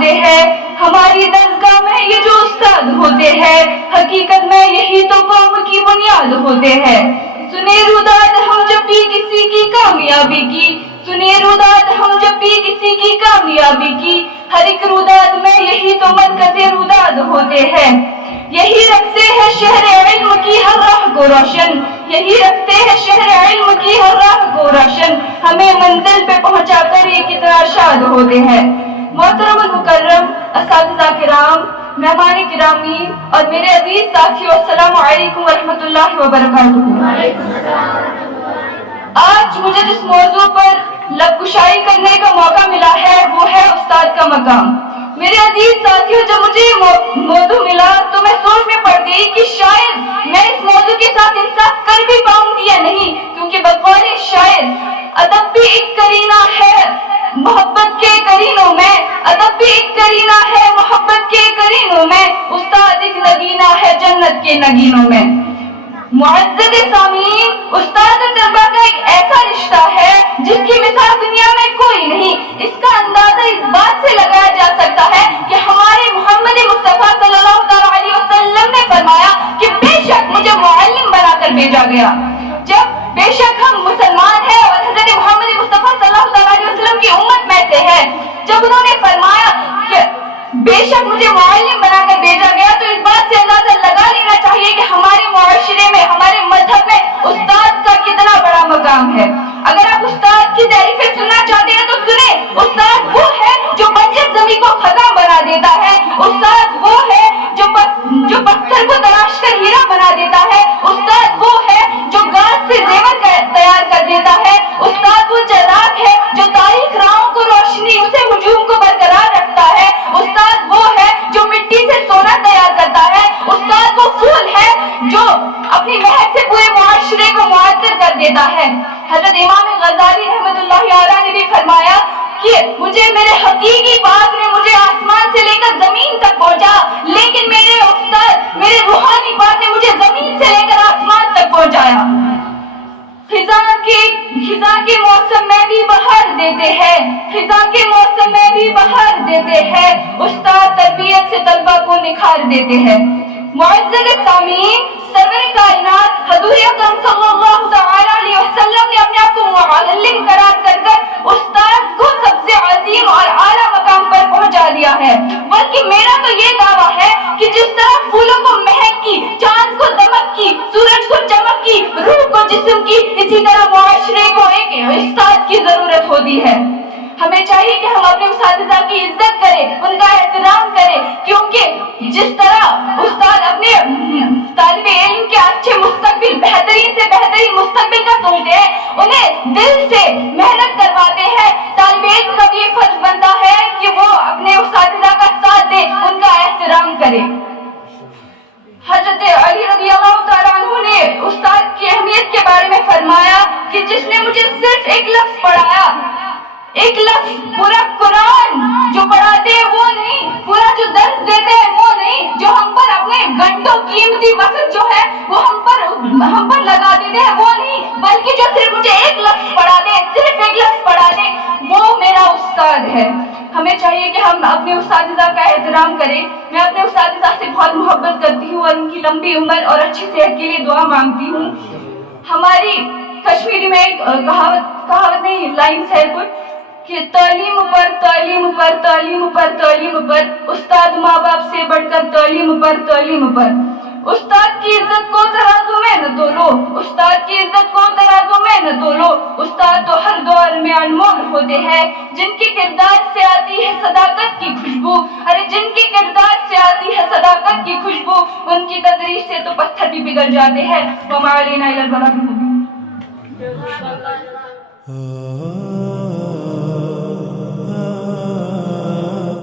ہوتے ہیں، ہماری درسگاہ میں یہ جو استاد ہوتے ہیں، حقیقت میں یہی تو قوم کی بنیاد ہوتے ہیں۔ سنے روداد ہم جب بھی کسی کی کامیابی کی، سنے روداد ہم جب بھی کسی کی کامیابی کی، ہر ایک روداد میں یہی تو مرکز روداد ہوتے ہیں۔ یہی رکھتے ہیں شہر علم کی ہر راہ کو روشن، یہی رکھتے ہیں شہر علم کی ہر راہ کو روشن، ہمیں منزل پہ پہنچا کر یہ کتنا شاد ہوتے ہیں۔ محترم المکرم اساتذہ کرام، مہمان گرامی اور میرے عزیز ساتھیوں، السلام علیکم ورحمۃ اللہ وبرکاتہ۔ آج مجھے جس موضوع پر لب کشائی کرنے کا موقع ملا ہے وہ ہے استاد کا مقام۔ میرے عزیز ساتھیوں، جب مجھے یہ موضوع ملا تو میں سوچ میں پڑ گئی کہ شاید میں اس موضوع کے ساتھ انصاف کر بھی پاؤں گی یا نہیں، کیونکہ بقول شاعر ادب بھی ایک کرینہ ہے محبت کے کرینوں میں، ادب بھی ایک کرینہ ہے محبت کے کرینوں میں، استاد ایک نگینہ ہے جنت کے نگینوں میں۔ معزز سامعین، استاد اور طلبہ کا ایک ایسا رشتہ ہے جس کی مثال دنیا میں کوئی نہیں۔ اس کا اندازہ اس بات سے لگایا جا سکتا ہے کہ ہمارے محمد مصطفیٰ صلی اللہ علیہ وسلم نے فرمایا کہ بے شک مجھے معلم بنا کر بھیجا گیا۔ جب بے شک ہم مسلمان ہیں اور حضرت محمد مصطفیٰ صلی اللہ علیہ وسلم کی امت میں سے ہے، جب انہوں نے فرمایا کہ بے شک مجھے معلم بنا کر بھیجا گیا، تو اس بات سے اندازہ لگا لینا چاہیے کہ ہمارے معاشرے میں، ہمارے مذہب میں استاد کا کتنا بڑا مقام ہے۔ اگر آپ استاد کی تعریفیں سننا چاہتے ہیں تو سنیں، استاد وہ ہے جو بنجر زمین کو خزاں بنا دیتا ہے، استاد وہ ہے جو پتھر کو تراش کر ہیرا بنا دیتا ہے، استاد وہ ہے جو گاز سے زیور تیار کر دیتا ہے، استاد وہ چراغ ہے جو تاریک راہوں کو روشنی، اسے ہجوم کو برقرار رکھتا ہے، استاد وہ ہے جو مٹی سے سونا تیار کرتا ہے، استاد وہ پھول ہے جو اپنی مہک سے پورے معاشرے کو معطر کر دیتا ہے۔ حضرت امام غزالی رحمۃ اللہ علیہ نے بھی فرمایا کہ مجھے میرے حقیقی باپ نے مجھے آسمان سے لے کر زمین تک پہنچا، لیکن میرے استاد، میرے روحانی باپ نے مجھے زمین سے لے کر آسمان تک پہنچایا۔ خزاں کے موسم میں بھی بہار دیتے ہیں، خزاں کے موسم میں بھی بہار دیتے ہیں، استاد تربیت سے طلبہ کو نکھار دیتے ہیں۔ معزز سامعین، سرور کائنات حضور اکرم صلی اللہ تعالی علیہ وسلم نے اپنے آپ کو معلم قرار کر استاد کو سب سے عظیم اور اعلیٰ مقام پر پہنچا دیا ہے۔ بلکہ میرا تو یہ دعویٰ ہے کہ جس طرح پھولوں کو مہک کی، چاند کو دمک کی، سورج کو چمک کی، روح کو جسم کی، اسی طرح معاشرے کو ایک استاد کی ضرورت ہوتی ہے۔ ہمیں چاہیے کہ ہم اپنے اساتذہ کی عزت کریں، ان کا احترام کریں، کیونکہ جس طرح استاد اپنے طالب علم کے اچھے مستقبل، بہترین سے بہترین مستقبل کا سوچتے ہیں، انہیں دل سے محنت کرواتے ہیں، طالب علم کا بھی یہ فرض بنتا ہے کہ وہ اپنے اساتذہ کا ساتھ دے، ان کا احترام کرے۔ حضرت علی رضی اللہ تعالیٰ عنہ نے استاد کی اہمیت کے بارے میں فرمایا کہ جس نے مجھے صرف ایک لفظ پڑھایا، ایک لفظ، پورا قرآن جو پڑھاتے ہیں وہ نہیں، پورا جو درس دیتے ہیں وہ نہیں، جو ہم پر اپنے گھنٹوں قیمتی وقت جو ہے وہ ہم پر لگا دیتے ہیں وہ نہیں، بلکہ جو صرف مجھے ایک لفظ پڑھا دے، صرف ایک لفظ پڑھا دے، وہ میرا استاد ہے۔ ہمیں چاہیے کہ ہم اپنے اساتذہ کا احترام کریں۔ میں اپنے اساتذہ سے بہت محبت کرتی ہوں اور ان کی لمبی عمر اور اچھی صحت کے لیے دعا مانگتی ہوں۔ ہماری کشمیری میں ایک کہاوت نہیں، لائنس ہے کچھ کہ تعلیم پر تعلیم پر تعلیم پر تعلیم پر، استاد ماں باپ سے بڑھ کر تعلیم پر تعلیم پر۔ استاد کی عزت کو ترازو میں نہ تولو، استاد کی عزت کو ترازو میں نہ تولو، استاد تو ہر دور میں انمول ہوتے ہیں، جن کے کردار سے آتی ہے صداقت کی خوشبو، ارے جن کے کردار سے آتی ہے صداقت کی خوشبو، ان کی تدریس سے تو پتھر بھی پگھل جاتے ہیں۔ وما علینا الا البلاغ المبین۔